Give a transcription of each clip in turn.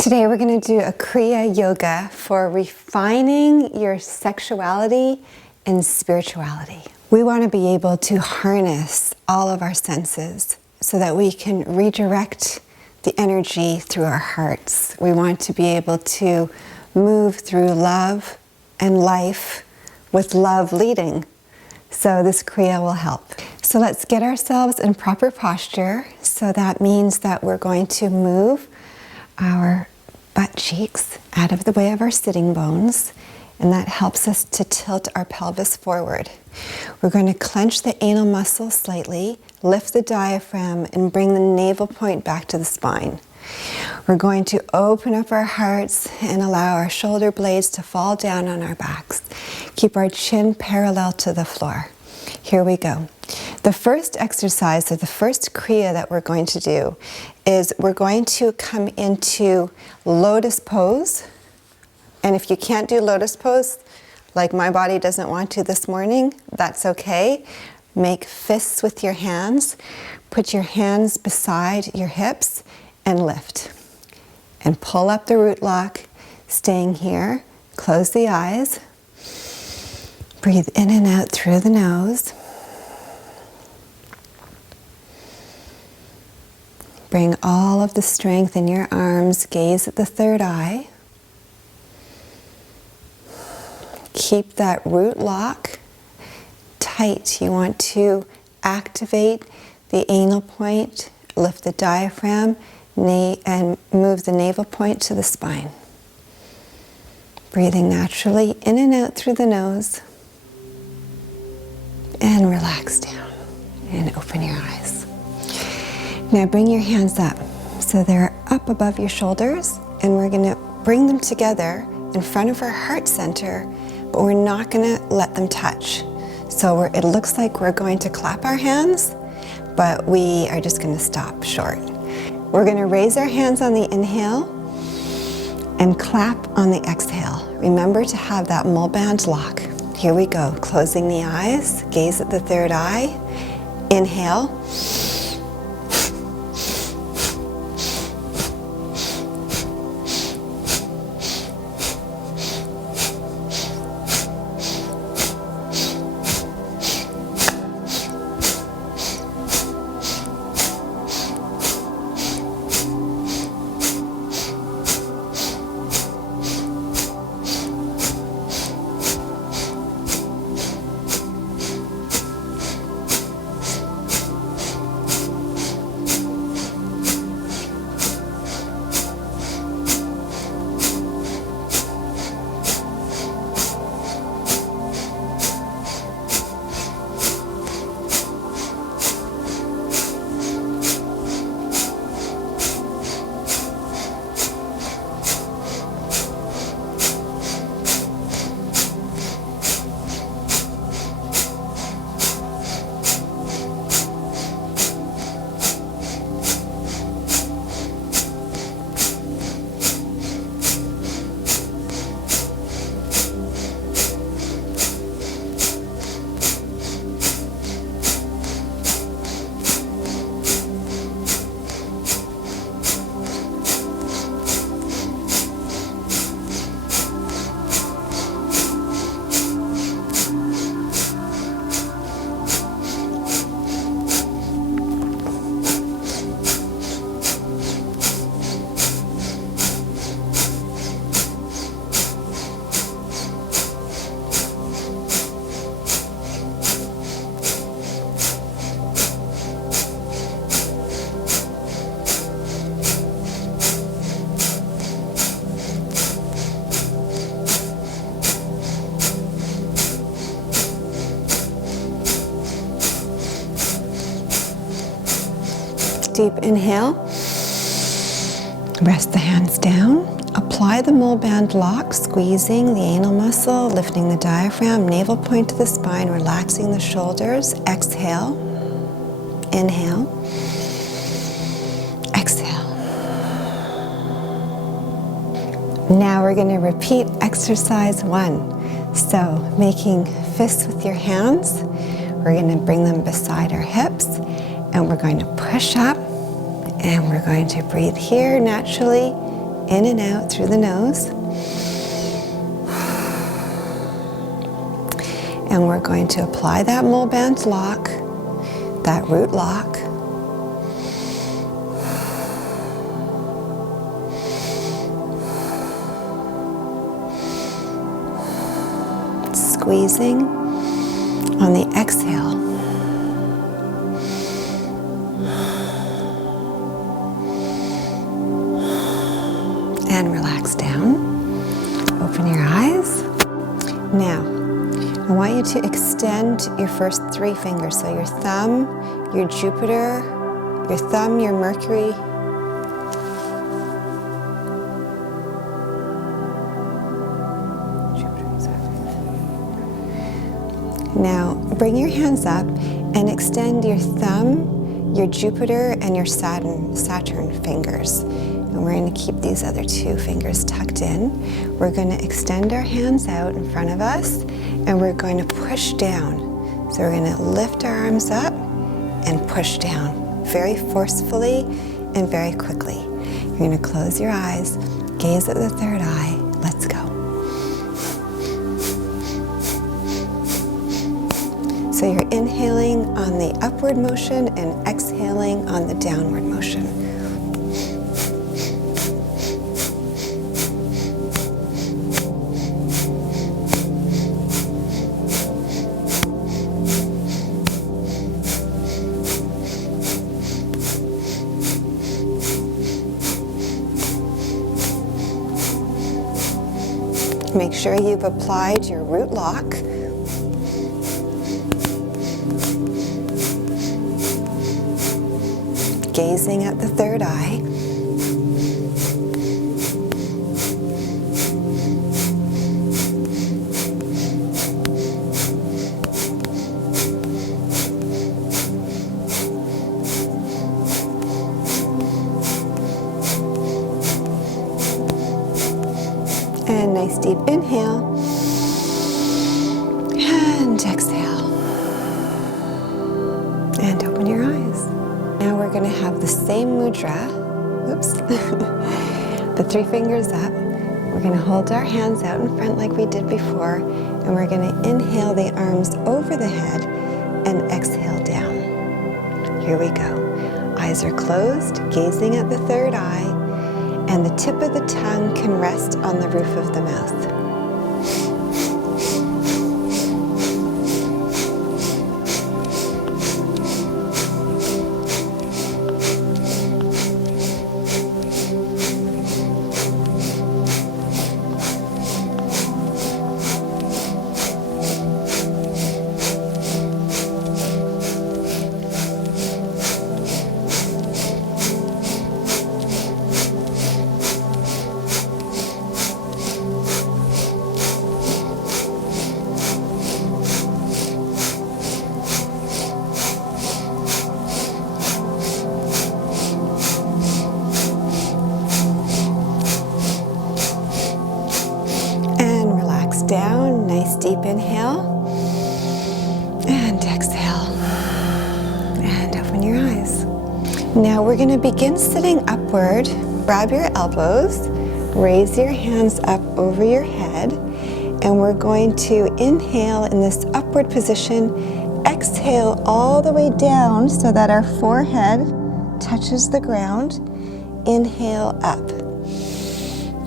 Today we're going to do a Kriya Yoga for refining your sexuality and spirituality. We want to be able to harness all of our senses so that we can redirect the energy through our hearts. We want to be able to move through love and life with love leading. So this Kriya will help. So let's get ourselves in proper posture. So that means that we're going to move our butt cheeks out of the way of our sitting bones, and that helps us to tilt our pelvis forward. We're going to clench the anal muscle slightly, lift the diaphragm, and bring the navel point back to the spine. We're going to open up our hearts and allow our shoulder blades to fall down on our backs. Keep our chin parallel to the floor. Here we go. The first exercise, or the first Kriya that we're going to do, is we're going to come into lotus pose. And if you can't do lotus pose, like my body doesn't want to this morning, that's okay. Make fists with your hands. Put your hands beside your hips and lift. And pull up the root lock, staying here. Close the eyes. Breathe in and out through the nose. Bring all of the strength in your arms, gaze at the third eye. Keep that root lock tight. You want to activate the anal point, lift the diaphragm, and move the navel point to the spine. Breathing naturally in and out through the nose. And relax down and open your eyes. Now bring your hands up so they're up above your shoulders, and we're going to bring them together in front of our heart center, but we're not going to let them touch. So it looks like we're going to clap our hands, but we are just going to stop short. We're going to raise our hands on the inhale and clap on the exhale. Remember to have that mulband lock. Here we go. Closing the eyes, gaze at the third eye. Inhale. Deep inhale. Rest the hands down. Apply the mulband lock, squeezing the anal muscle, lifting the diaphragm, navel point to the spine, relaxing the shoulders. Exhale. Inhale. Exhale. Now we're going to repeat exercise 1. So making fists with your hands. We're going to bring them beside our hips, and we're going to push up, and we're going to breathe here naturally in and out through the nose. And we're going to apply that mole band lock, that root lock. Squeezing on the exhale. And relax down. Open your eyes. Now, I want you to extend your first 3 fingers. So your thumb, your Jupiter, your thumb, your Mercury, now bring your hands up and extend your thumb, your Jupiter, and your Saturn fingers. And we're going to keep these other 2 fingers tucked in. We're going to extend our hands out in front of us and we're going to push down. So we're going to lift our arms up and push down very forcefully and very quickly. You're going to close your eyes, gaze at the third eye. Let's go. So you're inhaling on the upward motion and exhaling on the downward motion. Make sure you've applied your root lock. Gazing at the third eye. And nice deep inhale. And exhale. And open your eyes. Now we're going to have the same mudra. Oops. The 3 fingers up. We're going to hold our hands out in front like we did before. And we're going to inhale the arms over the head and exhale down. Here we go. Eyes are closed, gazing at the third eye. And the tip of the tongue can rest on the roof of the mouth. Down, nice deep inhale, and exhale, and open your eyes. Now we're going to begin sitting upward. Grab your elbows, raise your hands up over your head, and we're going to inhale in this upward position, exhale all the way down so that our forehead touches the ground. Inhale up,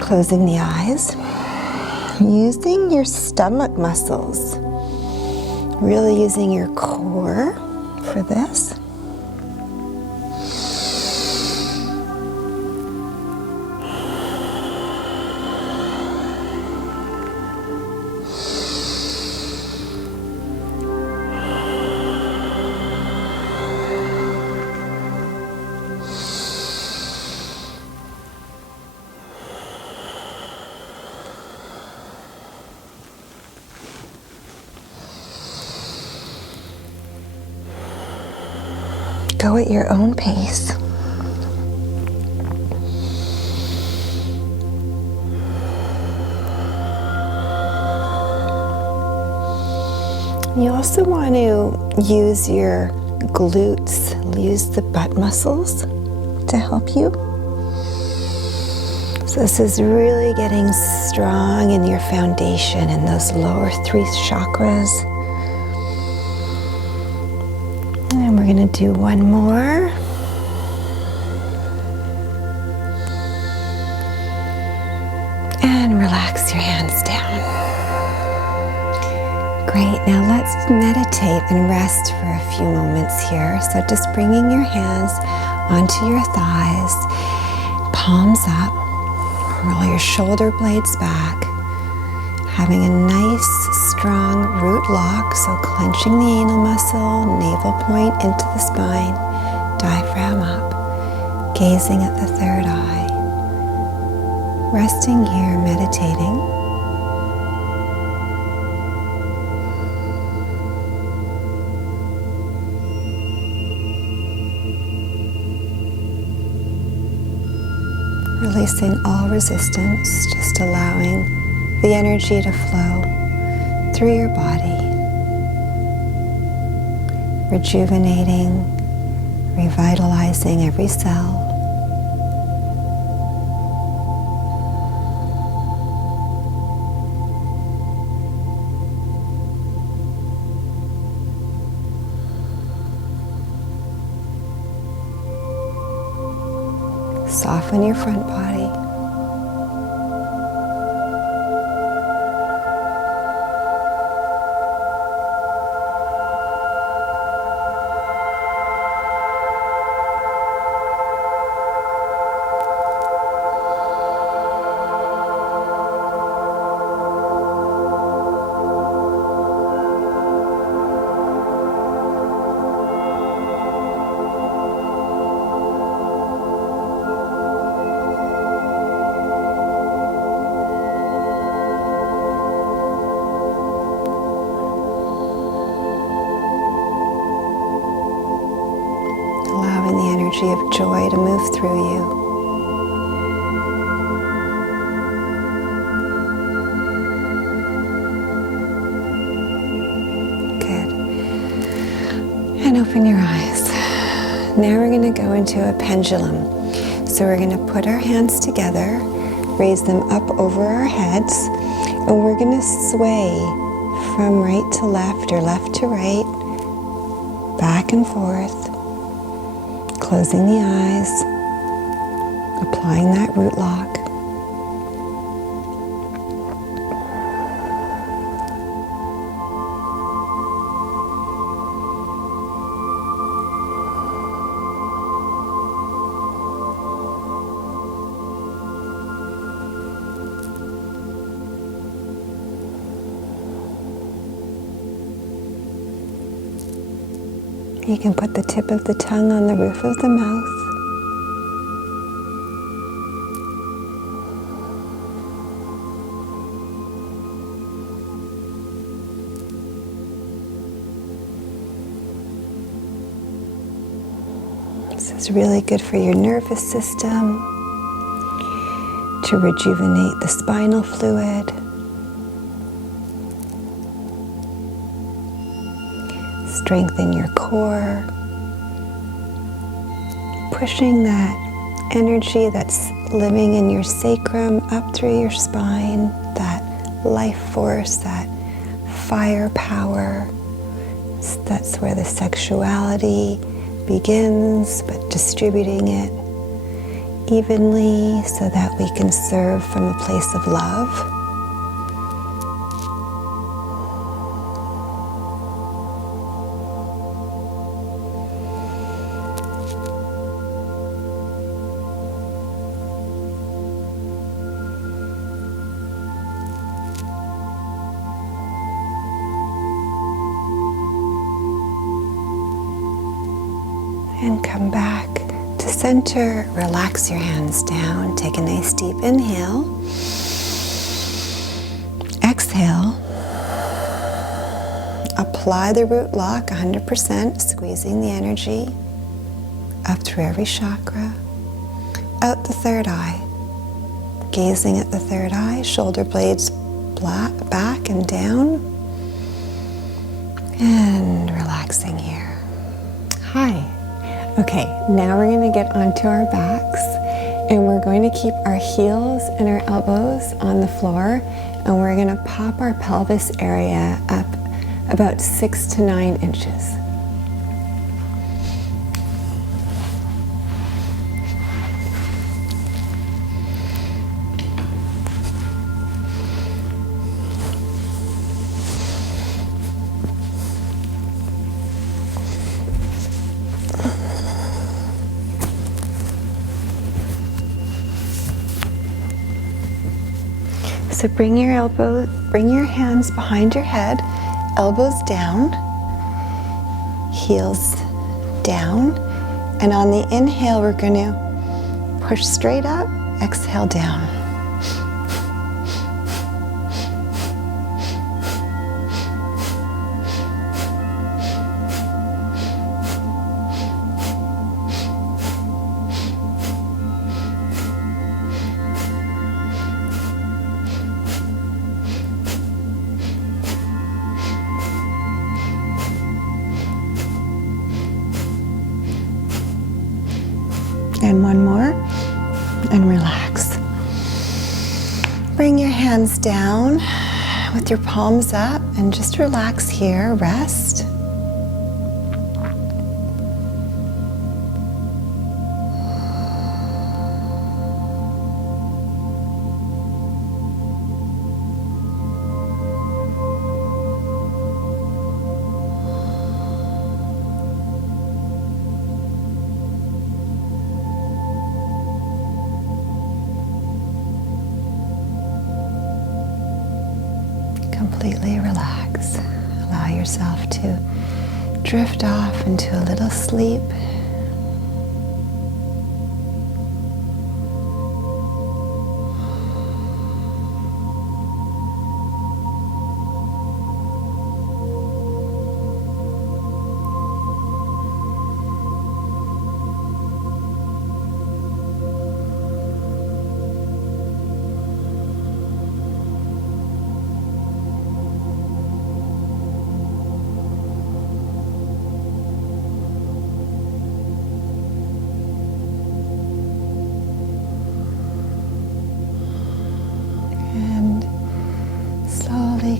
closing the eyes. Using your stomach muscles, really using your core for this. Go at your own pace. You also want to use your glutes, use the butt muscles to help you. So this is really getting strong in your foundation in those lower 3 chakras. And we're going to do one more. And relax your hands down. Great, now let's meditate and rest for a few moments here. So just bringing your hands onto your thighs, palms up, roll your shoulder blades back, having a nice strong root lock, so clenching the anal muscle, navel point into the spine, diaphragm up, gazing at the third eye, resting here, meditating. Releasing all resistance, just allowing the energy to flow through your body, rejuvenating, revitalizing every cell. Soften your front body. Of joy to move through you. Good. And open your eyes. Now we're going to go into a pendulum. So we're going to put our hands together, raise them up over our heads, and we're going to sway from right to left or left to right, back and forth. Closing the eyes, applying that root lock. You can put the tip of the tongue on the roof of the mouth. This is really good for your nervous system, to rejuvenate the spinal fluid. Strengthen your core, pushing that energy that's living in your sacrum up through your spine, that life force, that fire power. That's where the sexuality begins, but distributing it evenly so that we can serve from a place of love. And come back to center. Relax your hands down. Take a nice deep inhale. Exhale. Apply the root lock 100%, squeezing the energy up through every chakra. Out the third eye. Gazing at the third eye, shoulder blades back and down. And relaxing here. Hi. Okay, now we're going to get onto our backs and we're we're going to keep our heels and our elbows on the floor, and we're going to pop our pelvis area up about 6 to 9 inches. So bring your hands behind your head, elbows down, heels down, and on the inhale we're going to push straight up, exhale down. And one more, and relax. Bring your hands down with your palms up and just relax here, rest. Completely relax. Allow yourself to drift off into a little sleep.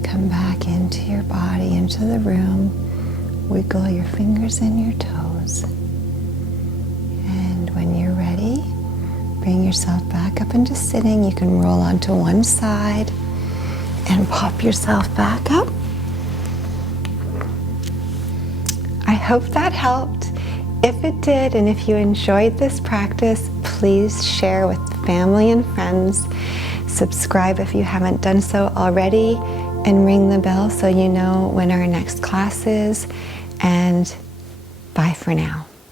Come back into your body, into the room. Wiggle your fingers and your toes. And when you're ready, bring yourself back up into sitting. You can roll onto one side and pop yourself back up. I hope that helped. If it did, and if you enjoyed this practice, please share with family and friends. Subscribe if you haven't done so already, and ring the bell so you know when our next class is. And bye for now.